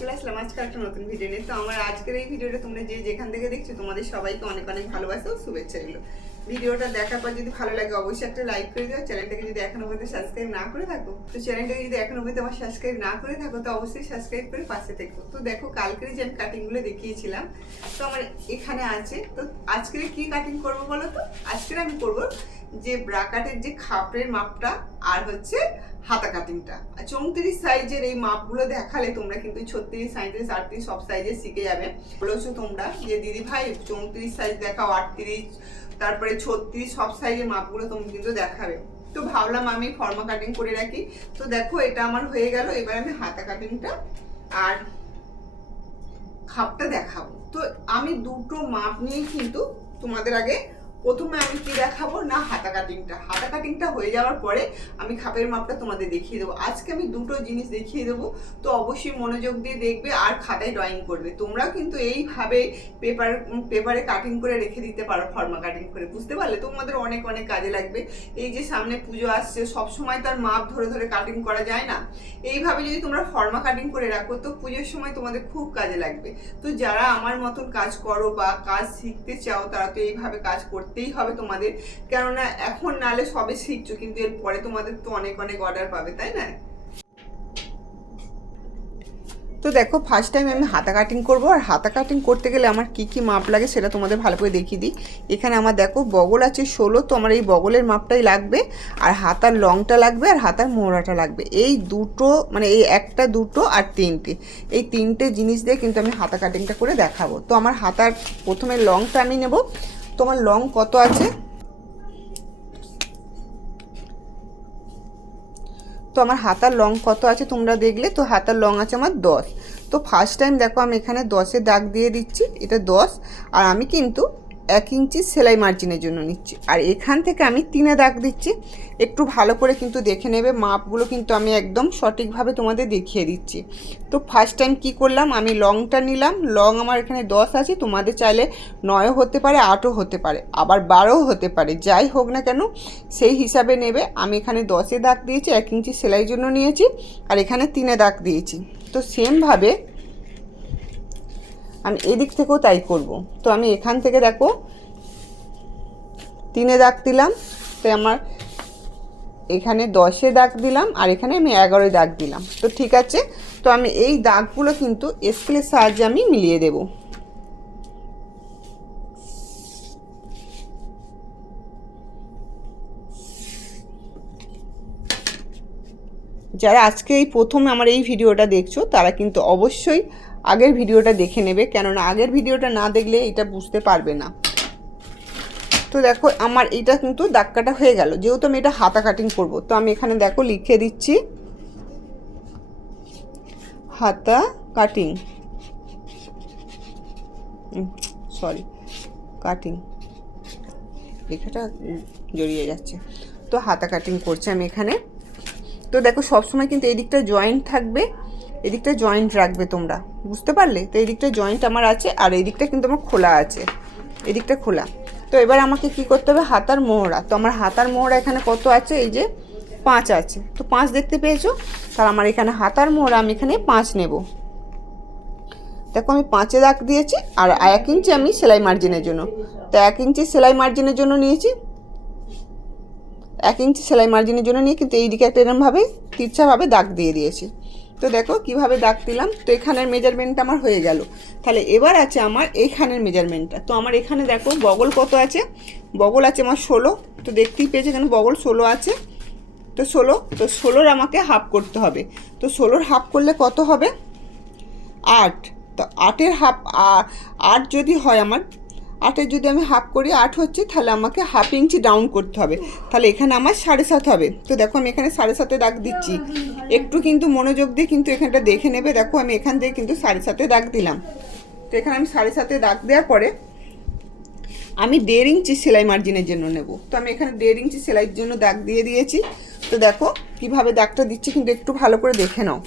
চলে আসলাম আজকে একটা নতুন ভিডিও নিয়ে। তো আমার আজকের এই ভিডিওটা তোমরা যে যেখান থেকে দেখছ, তোমাদের সবাইকে অনেক অনেক ভালোবাসা ও শুভেচ্ছা রইল। ভিডিওটা দেখার পর যদি ভালো লাগে অবশ্যই একটা লাইক করে দিও। চ্যানেলটাকে যদি এখনও পর্যন্ত সাবস্ক্রাইব না করে থাকো, তো চ্যানেলটাকে যদি এখনও পর্যন্ত আমার সাবস্ক্রাইব না করে থাকো, তো অবশ্যই সাবস্ক্রাইব করে পাশে থেকো। তো দেখো কালকের যে আমি কাটিংগুলো দেখিয়েছিলাম, তো আমার এখানে আছে। তো আজকের কি কাটিং করব বলো তো? আজকের আমি করব যে ব্রাকাটের যে খাপড়ের মাপটা আর হচ্ছে হাতা কাটিংটা আর চৌত্রিশ সাইজের এই মাপগুলো দেখালে তোমরা কিন্তু ছত্রিশ সাঁত্রিশ আটত্রিশ সব সাইজে শিখে যাবে। বলেছ তোমরা যে, দিদি ভাই, চৌত্রিশ সাইজ দেখাও, আটত্রিশ তারপরে ছত্রিশ, সব সাইজের মাপগুলো তুমি কিন্তু দেখাবে। তো ভাবলাম আমি ফর্মা কাটিং করে রাখি। তো দেখো, এটা আমার হয়ে গেল, এবার আমি হাতা কাটিংটা আর খাপটা দেখাবো। তো আমি দুটো মাপ নিয়ে কিন্তু তোমাদের আগে প্রথমে আমি কি দেখাবো? না, হাতা কাটিংটা হাতা কাটিংটা হয়ে যাওয়ার পরে আমি খাপের মাপটা তোমাদের দেখিয়ে দেবো। আজকে আমি দুটো জিনিস দেখিয়ে দেবো। তো অবশ্যই মনোযোগ দিয়ে দেখবে আর খাতায় ড্রয়িং করবে। তোমরাও কিন্তু এইভাবে পেপার পেপারে কাটিং করে রেখে দিতে পারো ফর্মা কাটিং করে। বুঝতে পারলে তোমাদের অনেক অনেক কাজে লাগবে। এই যে সামনে পুজো আসছে, সব সময় তার মাপ ধরে ধরে কাটিং করা যায় না। এইভাবে যদি তোমরা ফর্মা কাটিং করে রাখো, তো পুজোর সময় তোমাদের খুব কাজে লাগবে। তো যারা আমার মতন কাজ করো বা কাজ শিখতে চাও, তারা তো এইভাবে কাজ করতেই হবে তোমাদের। কেননা এখন নালে সবে শিখছো, কিন্তু এর পরে তোমাদের তো অনেক অনেক অর্ডার পাবে, তাই না? তো দেখো ফার্স্ট টাইম আমি হাতা কাটিং করব, আর হাতা কাটিং করতে গেলে আমার কি কি মাপ লাগে সেটা তোমাদের ভালো করে দেখিয়ে দিই। এখানে আমার দেখো, বগল আছে ষোলো, তো আমার এই বগলের মাপটাই লাগবে, আর হাতার লংটা লাগবে, আর হাতার মোড়াটা লাগবে। এই দুটো মানে এই একটা দুটো আর তিনটে। এই তিনটে জিনিস দিয়ে কিন্তু আমি হাতা কাটিংটা করে দেখাবো। তো আমার হাতার প্রথমে লংটা আমি নেব তোমার লং কত আছে? তো আমার হাতার লং কত আছে তোমরা দেখলে? তো হাতার লং আছে আমার দশ। তো ফার্স্ট টাইম দেখো আমি এখানে দশে দাগ দিয়ে দিচ্ছি, এটা দশ। আর আমি কিন্তু এক ইঞ্চি সেলাই মার্জিনের জন্য নিচ্ছি। আর এখান থেকে আমি তিনে দাগ দিচ্ছি। একটু ভালো করে কিন্তু দেখে নেবে। মাপগুলো কিন্তু আমি একদম সঠিকভাবে তোমাদের দেখিয়ে দিচ্ছি। তো ফার্স্ট টাইম কি করলাম? আমি লংটা নিলাম। লং আমার এখানে দশ আছে। তোমাদের চাইলে নয়ও হতে পারে, আটও হতে পারে। আবার বারোও হতে পারে। যাই হোক না কেন, সেই হিসাবে নেবে। আমি এখানে দশে দাগ দিয়েছি, এক ইঞ্চি সেলাইয়ের জন্য নিয়েছি। আর এখানে তিনে দাগ দিয়েছি। তো সেমভাবে আমি এদিক থেকেও তাই করব। তো আমি এখান থেকে দেখো, তিনে দাগ দিলাম তো আমার এখানে দশে দাগ দিলাম, আর এখানে আমি এগারোয় দাগ দিলাম। তো ঠিক আছে, তো আমি এই দাগগুলো কিন্তু স্কেলের সাহায্যে আমি মিলিয়ে দেব। যারা আজকে এই প্রথম আমার এই ভিডিওটা দেখছ, তারা কিন্তু অবশ্যই আগের ভিডিওটা দেখে নেবে, কেননা আগের ভিডিওটা না দেখলে এটা বুঝতে পারবে না। তো দেখো, আমার এটা কিন্তু দাগ হয়ে গেল। যেহেতু আমি এটা হাতা কাটিং করব, তো আমি এখানে দেখো লিখে দিচ্ছি, হাতা কাটিং সরি কাটিং লেখাটা জড়িয়ে যাচ্ছে। তো হাতা কাটিং করছি আমি এখানে। তো দেখো, সবসময় কিন্তু এই দিকটা জয়েন্ট থাকবে। এদিকটা জয়েন্ট রাখবে তোমরা। বুঝতে পারলে? তো এই দিকটা জয়েন্ট আমার আছে আর এই দিকটা কিন্তু আমার খোলা আছে। এদিকটা খোলা। তো এবার আমাকে কি করতে হবে? হাতার মোহরা। তো আমার হাতার মোহরা এখানে কত আছে? এই যে পাঁচ আছে। তো পাঁচ দেখতে পেয়েছ? তাহলে আমার এখানে হাতার মোহরা, আমি এখানে পাঁচ নেব। দেখো আমি পাঁচে দাগ দিয়েছি আর এক ইঞ্চি আমি সেলাই মার্জিনের জন্য। তো এক ইঞ্চি সেলাই মার্জিনের জন্য নিয়েছি। এক ইঞ্চি সেলাই মার্জিনের জন্য নিয়ে কিন্তু এই দিকে একটা এরমভাবে তিরছাভাবে দাগ দিয়ে দিয়েছি। তো দেখো কীভাবে দাগ দিলাম। তো এখানের মেজারমেন্টটা আমার হয়ে গেল। তাহলে এবার আছে আমার এইখানের মেজারমেন্টটা তো আমার এখানে দেখো বগল কত আছে? বগল আছে আমার ষোলো। তো দেখতেই পেয়েছে এখানে বগল ষোলো আছে। তো ষোলো, তো ষোলোর আমাকে হাফ করতে হবে। তো ষোলোর হাফ করলে কত হবে? আট। তো আটের হাফ আট যদি হয় আমার আটের যদি আমি হাফ করি আট হচ্ছে, তাহলে আমাকে হাফ ইঞ্চি ডাউন করতে হবে। তাহলে এখানে আমার সাড়ে সাত হবে। তো দেখো আমি এখানে সাড়ে সাতে দাগ দিচ্ছি। একটু কিন্তু মনোযোগ দিয়ে কিন্তু এখানটা দেখে নেবে। দেখো আমি এখান থেকে কিন্তু সাড়ে সাতে দাগ দিলাম। তো এখানে আমি সাড়ে সাতে দাগ দেওয়ার পরে আমি দেড় ইঞ্চি সেলাই মার্জিনের জন্য নেব। তো আমি এখানে দেড় ইঞ্চি সেলাইয়ের জন্য দাগ দিয়ে দিয়েছি। তো দেখো কীভাবে দাগটা দিচ্ছি কিন্তু একটু ভালো করে দেখে নাও।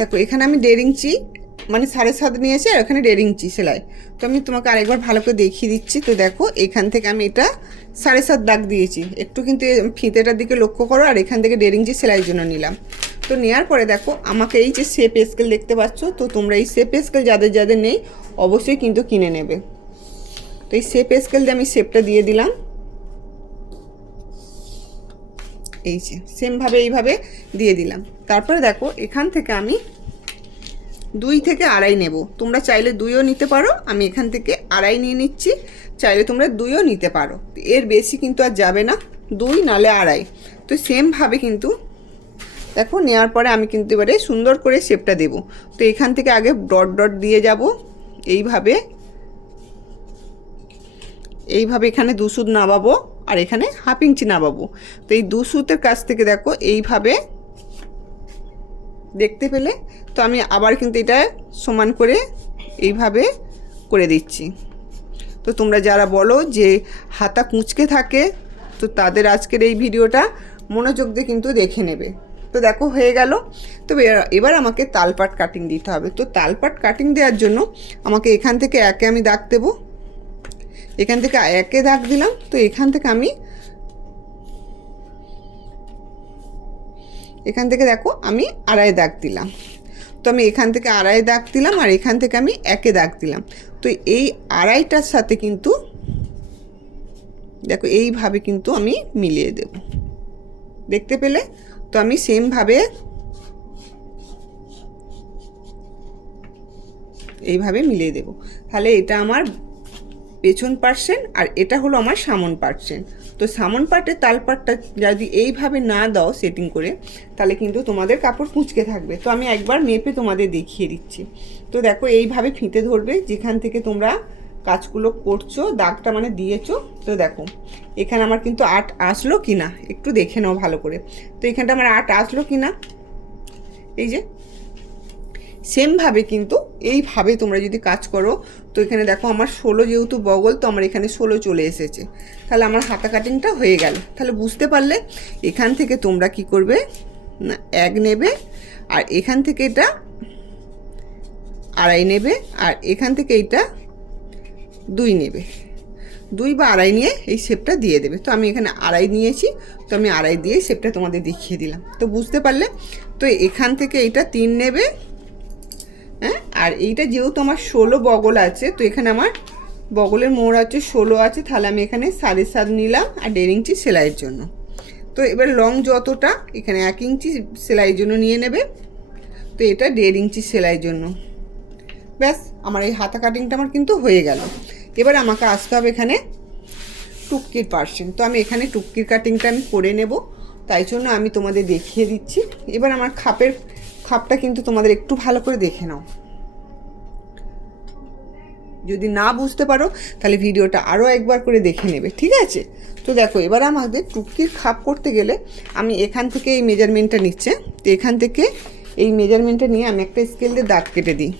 দেখো, এখানে আমি দেড় ইঞ্চি মানে সাড়ে সাত নিয়েছি আর এখানে দেড় ইঞ্চি সেলাই। তো আমি তোমাকে আরেকবার ভালো করে দেখিয়ে দিচ্ছি। তো দেখো, এখান থেকে আমি এটা সাড়ে সাত দাগ দিয়েছি। একটু কিন্তু ফিতেটার দিকে লক্ষ্য করো আর এখান থেকে দেড় ইঞ্চি সেলাইয়ের জন্য নিলাম। তো নেওয়ার পরে দেখো, আমাকে এই যে শেপ স্কেল দেখতে পাচ্ছ, তো তোমরা এই শেপ স্কেল যাদের যাদের নেই, অবশ্যই কিন্তু কিনে নেবে। তো এই শেপ স্কেল দিয়ে আমি শেপটা দিয়ে দিলাম। এই যে সেমভাবে এইভাবে দিয়ে দিলাম। তারপরে দেখো, এখান থেকে আমি দুই থেকে আড়াই নেব। তোমরা চাইলে দুইও নিতে পারো, আমি এখান থেকে আড়াই নিয়ে নিচ্ছি। চাইলে তোমরা দুইও নিতে পারো। এর বেশি কিন্তু আর যাবে না, দুই নালে আড়াই। তো সেমভাবে কিন্তু দেখো নেওয়ার পরে আমি কিন্তু এবারে সুন্দর করে শেপটা দেব। তো এখান থেকে আগে ডট ডট দিয়ে যাব, এইভাবে। এইভাবে এখানে দুসুদ নামাবো। আর এখানে হাফ ইঞ্চি নামাবো। তো এই দু সুতের কাছ থেকে দেখো, এইভাবে দেখতে পেলে, তো আমি আবার কিন্তু এটা সমান করে এইভাবে করে দিচ্ছি। তো তোমরা যারা বলো যে হাতা কুঁচকে থাকে, তো তাদের আজকের এই ভিডিওটা মনোযোগ দিয়ে কিন্তু দেখে নেবে। তো দেখো, হয়ে গেল। তো এবার- এবার আমাকে তালপাট কাটিং দিতে হবে। তো তালপাট কাটিং দেওয়ার জন্য আমাকে এখান থেকে একে আমি দাগ দেবো। এখান থেকে একে দাগ দিলাম, তো এখান থেকে আমি এখান থেকে দেখো আমি আড়াই দাগ দিলাম। তো আমি এখান থেকে আড়াই দাগ দিলাম আর এখান থেকে আমি একে দাগ দিলাম। তো এই আড়াইটার সাথে কিন্তু দেখো এইভাবে কিন্তু আমি মিলিয়ে দেব। দেখতে পেলে? তো আমি সেমভাবে এইভাবে মিলিয়ে দেব। তাহলে এটা আমার পেছন পার্সেন্ট আর এটা হলো আমার সামন পার্সেন্ট। তো সামন পার্টের তালপাটটা যদি এইভাবে না দাও সেটিং করে, তাহলে কিন্তু তোমাদের কাপড় কুঁচকে থাকবে। তো আমি একবার মেপে তোমাদের দেখিয়ে দিচ্ছি। তো দেখো এইভাবে ফিতে ধরবে, যেখান থেকে তোমরা কাজগুলো করছ, দাগটা মানে দিয়েছ, তো দেখো। এখানে আমার কিন্তু আট আসলো কি না একটু দেখে নাও ভালো করে। তো এখানটা আমার আট আসলো কি না এই যে সেমভাবে কিন্তু এইভাবে তোমরা যদি কাজ করো, তো এখানে দেখো আমার ষোলো যেহেতু বগল, তো আমার এখানে ষোলো চলে এসেছে। তাহলে আমার হাতা কাটিংটা হয়ে গেল। তাহলে বুঝতে পারলে এখান থেকে তোমরা কি করবে? না, এক নেবে, আর এখান থেকে এটা আড়াই নেবে, আর এখান থেকে এইটা দুই নেবে। দুই বা আড়াই নিয়ে এই শেপটা দিয়ে দেবে। তো আমি এখানে আড়াই নিয়েছি, তো আমি আড়াই দিয়ে শেপটা তোমাদের দেখিয়ে দিলাম। তো বুঝতে পারলে? তো এখান থেকে এইটা তিন নেবে হ্যাঁ? আর এইটা যেহেতু আমার ষোলো বগল আছে, তো এখানে আমার বগলের মোড় আছে, ষোলো আছে, তাহলে আমি এখানে সাড়ে সাত নিলাম আর দেড় ইঞ্চি সেলাইয়ের জন্য। তো এবার লং যতটা, এখানে এক ইঞ্চি সেলাইয়ের জন্য নিয়ে নেবে। তো এটা দেড় ইঞ্চি সেলাইয়ের জন্য। ব্যাস, আমার এই হাতা কাটিংটা আমার কিন্তু হয়ে গেল। এবার আমাকে আসতে হবে এখানে টুক্কির পার্সেন্ট তো আমি এখানে টুক্কির কাটিংটা আমি করে নেব। তাই জন্য আমি তোমাদের দেখিয়ে দিচ্ছি। এবার আমার খাপের খাপটা কিন্তু তোমাদের একটু ভালো করে দেখে নাও। যদি না বুঝতে পারো, তাহলে ভিডিওটা আরও একবার করে দেখে নেবে, ঠিক আছে? তো দেখো, এবার আমাদের টুকির খাপ করতে গেলে আমি এখান থেকে এই মেজারমেন্টটা নিচ্ছে। তো এখান থেকে এই মেজারমেন্টটা নিয়ে আমি একটা স্কেল দিয়ে দাগ কেটে দিই।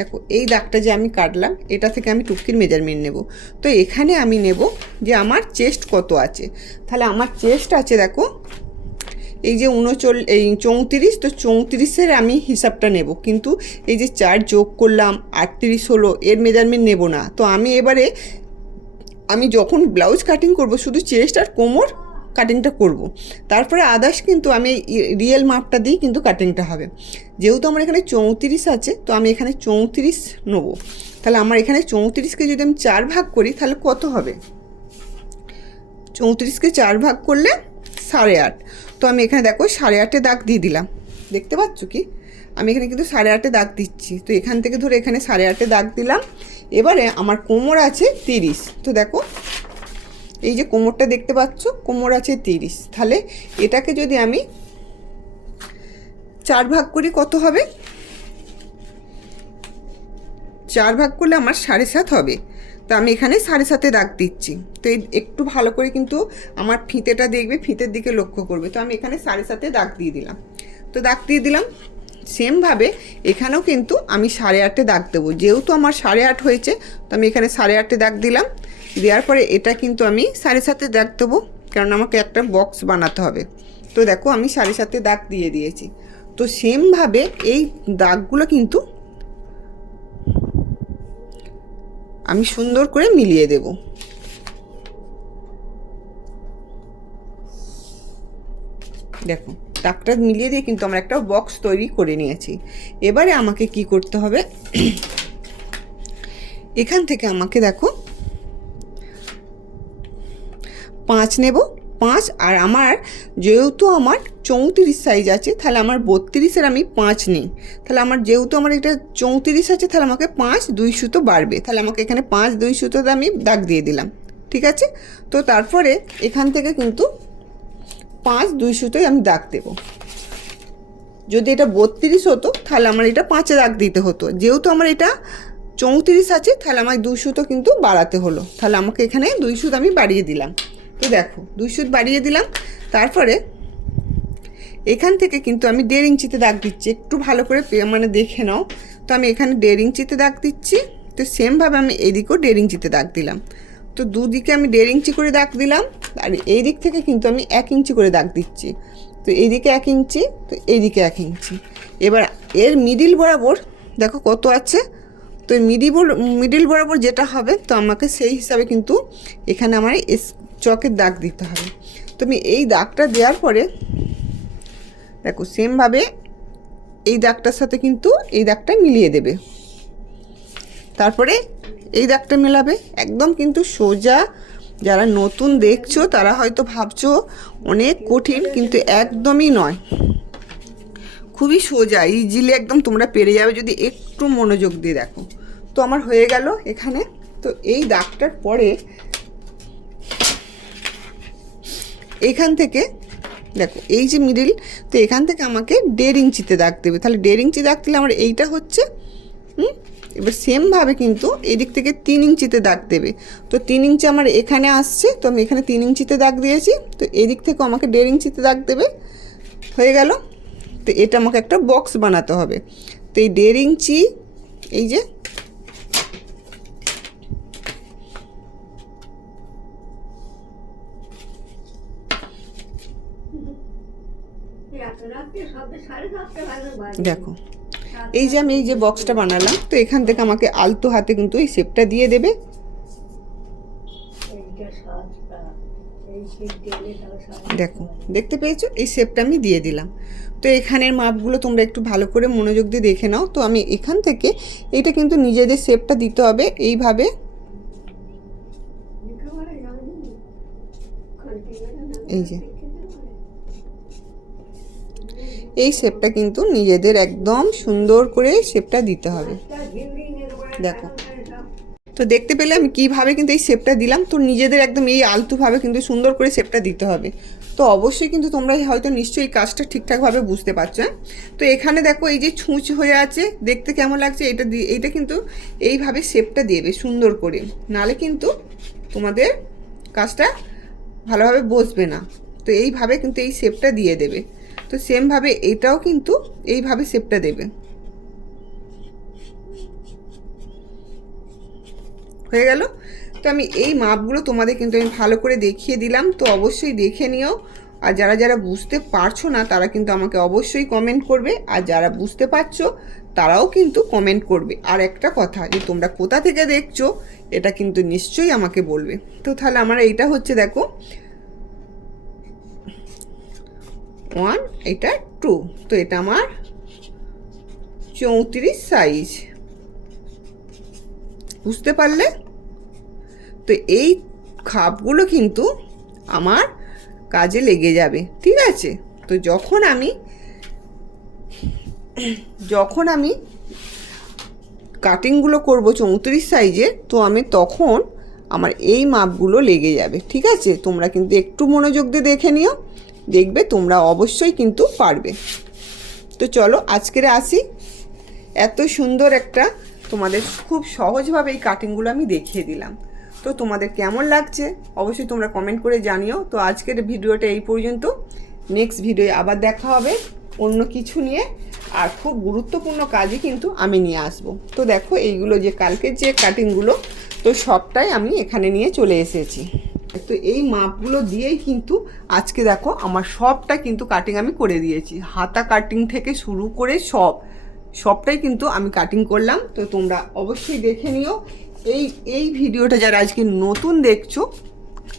দেখো, এই দাগটা যে আমি কাটলাম, এটা থেকে আমি টুকির মেজারমেন্ট নেব। তো এখানে আমি নেব যে আমার চেস্ট কত আছে। তাহলে আমার চেস্ট আছে দেখো, এই যে উনচল, এই চৌত্রিশ, তো চৌত্রিশের আমি হিসাবটা নেব। কিন্তু এই যে চার যোগ করলাম, আটত্রিশ হলো, এর মেজারমেন্ট নেব না। তো আমি এবারে, আমি যখন ব্লাউজ কাটিং করব, শুধু চেস্ট আর কোমর কাটিংটা করব। তারপরে আদার্স কিন্তু আমি রিয়েল মাপটা দিই কিন্তু কাটিংটা হবে। যেহেতু আমার এখানে চৌত্রিশ আছে, তো আমি এখানে চৌত্রিশ নেব। তাহলে আমার এখানে চৌত্রিশকে যদি আমি চার ভাগ করি, তাহলে কত হবে? চৌত্রিশকে চার ভাগ করলে সাড়ে আট। তো আমি এখানে দেখো সাড়ে আটে দাগ দিয়ে দিলাম। দেখতে পাচ্ছ কি? আমি এখানে কিন্তু সাড়ে আটে দাগ দিচ্ছি। তো এখান থেকে ধরে এখানে সাড়ে আটে দাগ দিলাম। এবারে আমার কোমর আছে তিরিশ। তো দেখো এই যে কোমরটা দেখতে পাচ্ছ, কোমর আছে তিরিশ। তাহলে এটাকে যদি আমি চার ভাগ করি, কত হবে? চার ভাগ করলে আমার সাড়ে সাত হবে। তো আমি এখানে সাড়ে সাতে দাগ দিচ্ছি। তো এই একটু ভালো করে কিন্তু আমার ফিতেটা দেখবে, ফিতের দিকে লক্ষ্য করবে। তো আমি এখানে সাড়ে সাতে দাগ দিয়ে দিলাম। তো দাগ দিয়ে দিলাম। সেমভাবে এখানেও কিন্তু আমি সাড়ে আটে দাগ দেবো। যেহেতু আমার সাড়ে আট হয়েছে, তো আমি এখানে সাড়ে আটে দাগ দিলাম। দেওয়ার পরে এটা কিন্তু আমি সাড়ে সাতে দাগ দেবো, কারণ আমাকে একটা বক্স বানাতে হবে। তো দেখো, আমি সাড়ে সাতে দাগ দিয়ে দিয়েছি। তো সেমভাবে এই দাগগুলো কিন্তু আমি সুন্দর করে মিলিয়ে দেব। দেখো, দাগটা মিলিয়ে দিয়ে কিন্তু আমরা একটা বক্স তৈরি করে নিয়েছি। এবারে আমাকে কি করতে হবে? এখান থেকে আমাকে দেখো পাঁচ নেব, পাঁচ, আর আমার যেহেতু আমার চৌত্রিশ সাইজ আছে, তাহলে আমার বত্রিশের আমি পাঁচ নিই। তাহলে আমার যেহেতু আমার এটা চৌত্রিশ আছে, তাহলে আমাকে পাঁচ দুই সুতো বাড়বে। তাহলে আমাকে এখানে পাঁচ দুই সুতোতে আমি দাগ দিয়ে দিলাম। ঠিক আছে? তো তারপরে এখান থেকে কিন্তু পাঁচ দুই সুতোই আমি দাগ দেব। যদি এটা বত্রিশ হতো, তাহলে আমার এটা পাঁচে দাগ দিতে হতো। যেহেতু আমার এটা চৌত্রিশ আছে, তাহলে আমার দুই সুতো কিন্তু বাড়াতে হলো। তাহলে আমাকে এখানে দুই সুতো আমি বাড়িয়ে দিলাম। তো দেখো, দুই সুত বাড়িয়ে দিলাম। তারপরে এখান থেকে কিন্তু আমি দেড় ইঞ্চিতে দাগ দিচ্ছি। একটু ভালো করে মানে দেখে নাও। তো আমি এখানে দেড় ইঞ্চিতে দাগ দিচ্ছি। তো সেমভাবে আমি এদিকেও দেড় ইঞ্চিতে দাগ দিলাম। তো দুদিকে আমি দেড় ইঞ্চি করে দাগ দিলাম। আর এই দিক থেকে কিন্তু আমি এক ইঞ্চি করে দাগ দিচ্ছি। তো এইদিকে এক ইঞ্চি, তো এইদিকে এক ইঞ্চি। এবার এর মিডিল বরাবর, দেখো কত আছে? তো মিডিল মিডিল বরাবর যেটা হবে, তো আমাকে সেই হিসাবে কিন্তু এখানে আমার চকের দাগ দিতে হবে। তুমি এই দাগটা দেওয়ার পরে, দেখো সেমভাবে এই দাগটার সাথে কিন্তু এই দাগটা মিলিয়ে দেবে। তারপরে এই দাগটা মেলাবে। একদম কিন্তু সোজা, যারা নতুন দেখছ, তারা হয়তো ভাবছ, অনেক কঠিন, কিন্তু একদমই নয়। খুবই সোজা ইজিলি একদম তোমরা পেরে যাবে যদি একটু মনোযোগ দিয়ে দেখো। তো আমার হয়ে গেল এখানে। তো এই দাগটার পরে এখান থেকে, দেখো, এই যে মিডিল তো এখান থেকে আমাকে দেড় ইঞ্চিতে দাগ দেবে তাহলে দেড় ইঞ্চি দাগ দিলে আমার এইটা হচ্ছে, হুম? এবার সেমভাবে কিন্তু এদিক থেকে তিন ইঞ্চিতে দাগ দেবে তো তিন ইঞ্চি আমার এখানে আসছে, তো আমি এখানে তিন ইঞ্চিতে দাগ দিয়েছি। তো এদিক থেকেও আমাকে দেড় ইঞ্চিতে দাগ দেবে হয়ে গেল। তো এটা আমাকে একটা বক্স বানাতে হবে। তো এই দেড় ইঞ্চি এই যে দেখো এই যে আমি এই যে বক্সটা বানালাম তো এখান থেকে আমাকে আলতো হাতে কিন্তু এই শেপটা দিয়ে দেবে। দেখো দেখতে পেয়েছ? এই শেপটা আমি দিয়ে দিলাম। তো এখানের মাপগুলো তোমরা একটু ভালো করে মনোযোগ দিয়ে দেখে নাও। তো আমি এখান থেকে এটা কিন্তু নিজেদের শেপটা দিতে হবে এইভাবে। এই যে এই শেপটা কিন্তু নিজেদের একদম সুন্দর করে শেপটা দিতে হবে। দেখো। তো দেখতে পেলে আমি কীভাবে কিন্তু এই শেপটা দিলাম? তো নিজেদের একদম এই আলতুভাবে কিন্তু সুন্দর করে শেপটা দিতে হবে। তো অবশ্যই কিন্তু তোমরা হয়তো নিশ্চয়ই এই কাজটা ঠিকঠাকভাবে বুঝতে পারছ হ্যাঁ? তো এখানে দেখো এই যে ছুঁচ হয়ে আছে, দেখতে কেমন লাগছে? এটা এইটা কিন্তু এইভাবে শেপটা দেবে সুন্দর করে। নালে কিন্তু তোমাদের কাজটা ভালোভাবে বসবে না। তো এইভাবে কিন্তু এই শেপটা দিয়ে দেবে। তো সেমভাবে এটাও কিন্তু এইভাবে শেপটা দেবে। হয়ে গেল? তো আমি এই মাপগুলো তোমাদের কিন্তু আমি ভালো করে দেখিয়ে দিলাম, তো অবশ্যই দেখে নিও। আর যারা যারা বুঝতে পারছ না, তারা কিন্তু আমাকে অবশ্যই কমেন্ট করবে। আর যারা বুঝতে পারছ, তারাও কিন্তু কমেন্ট করবে। আর একটা কথা, যে তোমরা কোথা থেকে দেখছ, এটা কিন্তু নিশ্চয়ই আমাকে বলবে। তো তাহলে আমার এইটা হচ্ছে, দেখো ওয়ান এটা টু তো এটা আমার চৌত্রিশ সাইজ বুঝতে পারলে? তো এই খাপগুলো কিন্তু আমার কাজে লেগে যাবে, ঠিক আছে? তো যখন আমি যখন আমি কাটিংগুলো করব চৌত্রিশ সাইজে তো আমি তখন আমার এই মাপগুলো লেগে যাবে, ঠিক আছে? তোমরা কিন্তু একটু মনোযোগ দিয়ে দেখে নিও। দেখবে, তোমরা অবশ্যই কিন্তু পারবে। তো চলো, আজকের আসি। এত সুন্দর একটা, তোমাদের খুব সহজভাবে এই কাটিংগুলো আমি দেখিয়ে দিলাম। তো তোমাদের কেমন লাগছে? অবশ্যই তোমরা কমেন্ট করে জানিও। তো আজকের ভিডিওটা এই পর্যন্ত। নেক্সট ভিডিও আবার দেখা হবে অন্য কিছু নিয়ে। আর খুব গুরুত্বপূর্ণ কাজই কিন্তু আমি নিয়ে আসব। তো দেখো, এইগুলো যে কালকের যে কাটিংগুলো তো সবটাই আমি এখানে নিয়ে চলে এসেছি। তো এই মাপগুলো দিয়েই কিন্তু আজকে দেখো আমার সবটা কিন্তু কাটিং আমি করে দিয়েছি। হাতা কাটিং থেকে শুরু করে সব, সবটাই কিন্তু আমি কাটিং করলাম। তো তোমরা অবশ্যই দেখে নিও। এই এই ভিডিওটা যারা আজকে নতুন দেখছ,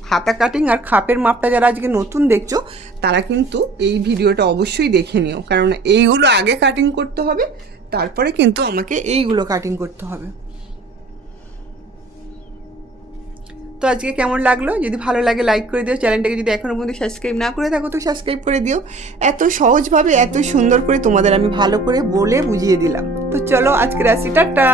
হাতা কাটিং আর খাপের মাপটা যারা আজকে নতুন দেখছ, তারা কিন্তু এই ভিডিওটা অবশ্যই দেখে নিও। কারণ এইগুলো আগে কাটিং করতে হবে, তারপরে কিন্তু আমাকে এইগুলো কাটিং করতে হবে। তো আজকে কেমন লাগল? যদি ভালো লাগে লাইক করে দিও। চ্যানেলটাকে যদি এখনও পর্যন্ত সাবস্ক্রাইব না করে থাকো, তো সাবস্ক্রাইব করে দিও। এত সহজভাবে, এত সুন্দর করে তোমাদের আমি ভালো করে বলে বুঝিয়ে দিলাম। তো চলো আজকে আসি টাটা!